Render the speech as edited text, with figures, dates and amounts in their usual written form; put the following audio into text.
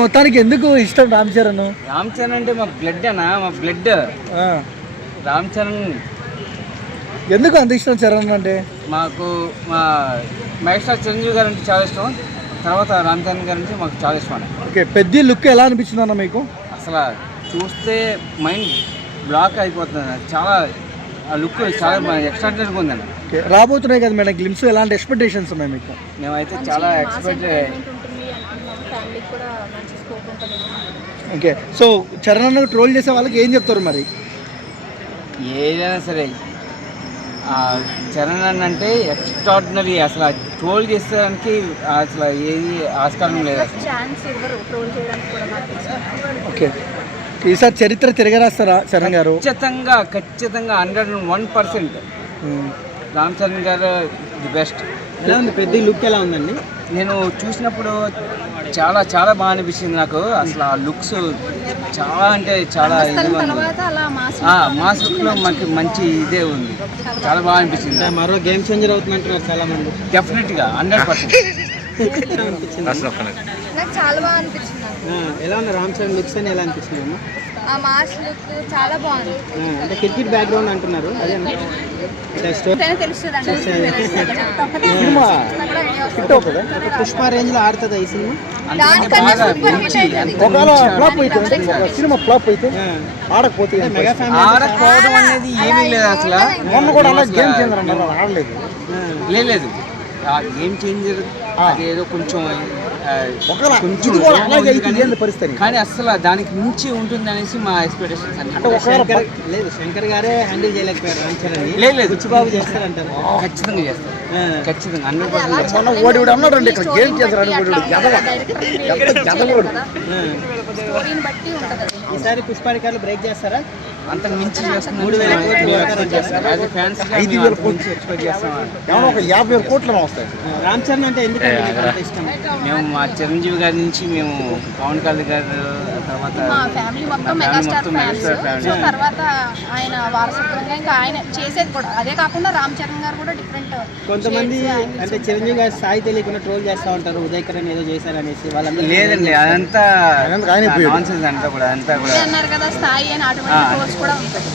మొత్తానికి ఎందుకు ఇష్టం రామ్ చరణ్? రామ్ చరణ్ అంటే మా బ్లడ్ అన్న, మా బ్లడ్ రామ్ చరణ్. ఎందుకు అంత ఇష్టం చరణ్ అంటే? మాకు మా మెగాస్టార్ చిరంజీవి గారు అంటే చాలా ఇష్టం, తర్వాత రామ్ చరణ్ గారు అంటే మాకు చాలా ఇష్టం అన్న. ఓకే, పెద్ద లుక్ ఎలా అనిపించింది అన్న మీకు? అసలు చూస్తే మైండ్ బ్లాక్ అయిపోతుంది అన్న. చాలా ఆ లుక్ చాలా ఎక్స్ట్రాడినరీగా ఉందన్న. ఓకే, రాబోతున్నాయి కదా మేడం గ్లిమ్స్, ఎలాంటి ఎక్స్పెక్టేషన్స్ ఉన్నాయి మీకు? మేమైతే చాలా ఎక్స్పెక్ట్. ఓకే, సో చరణ్ అన్న ట్రోల్ చేసే వాళ్ళకి ఏం చెప్తారు మరి? ఏదైనా సరే చరణ్ అన్న అంటే ఎక్స్ట్రాడినరీ. అసలు ట్రోల్ చేసేదానికి అసలు ఏది ఆస్కారం లేదు. ఓకే, ఈసారి చరిత్ర తిరగరాస్తారా చరణ్ గారు? ఖచ్చితంగా 101%. రామ్ చరణ్ గారు ది బెస్ట్. ఎలా ఉంది పెద్ద లుక్, ఎలా ఉందండి? నేను చూసినప్పుడు చాలా చాలా బాగా అనిపించింది నాకు. అసలు ఆ లుక్స్ చాలా అంటే చాలా మాస్ లుక్లో మనకి మంచి ఇదే ఉంది, చాలా బాగా అనిపించింది. మరో గేమ్ చేంజర్ అవుతుందంటారు చాలా మంది. డెఫినెట్గా 100%. నాకు చాలా బాగా అనిపించింది. ఎలా ఉంది రామ్ చరణ్ లుక్స్ అని ఎలా అనిపిస్తుంది అన్న? ఆ మాస్ లుక్ చాలా బాగుంది. అంటే క్రికెట్ బ్యాక్గ్రౌండ్ అంటున్నారు, అదే పుష్ప రేంజ్ లో ఆడుతుందా ఈ సినిమా? సినిమా ఫ్లాప్ అయితే ఆడకపోతే మెగా ఫ్యామిలీ ఆడకపోవడం అనేది ఏమీ లేదు. అసలు మొన్న కూడా అలా గేమ్ చేంజర్ అన్నారు, ఆడలేదు. లేదు, ఆ గేమ్ చేంజర్ ఏదో కొంచెం పరిస్థితి, కానీ అసలు దానికి మించి ఉంటుంది అనేసి మా ఎక్స్పెక్టేషన్స్ అన్ని. లేదు, శంకర్ గారే హ్యాండిల్ చేయలేకపోయారు రామ్ చరణ్. లేదు, బాబు చేస్తారంటారు. ఖచ్చితంగా చేస్తారు, ఖచ్చితంగా 100%. అన్నాడండి ఇక్కడ గేమ్ చేస్తారు. ఈసారి పుష్పారికాలు బ్రేక్ చేస్తారా? అంతకు మించి 5,000 కోట్లు ఎక్స్పెక్ట్ చేస్తాం. 50,000 కోట్లు వస్తాయి. రామ్ చరణ్ అంటే ఎందుకు ఇష్టం? మేము మా చిరంజీవి గారి నుంచి మేము పవన్ కళ్యాణ్ గారు, తర్వాత మా ఫ్యామిలీ మొత్తం మెగాస్టార్ ఫ్యాన్స్. సో తర్వాత ఆయన వారసత్వంగా ఇంకా ఆయన చేసేది కూడా అదే కాకుండా రామ్ చరణ్ గారు కూడా డిఫరెంట్. కొంతమంది అంటే చిరంజీవి గారి స్థాయి తెలియకుండా ట్రోల్ చేస్తూ ఉంటారు, ఉదయకరణ్ ఏదో చేశారనేసి. వాళ్ళందరూ లేదండి, అదంతా నాన్సెన్స్ అంతా కూడా అన్నారు కదా స్థాయి అని. అటువంటి ట్రోల్స్ కూడా ఉంటాయి.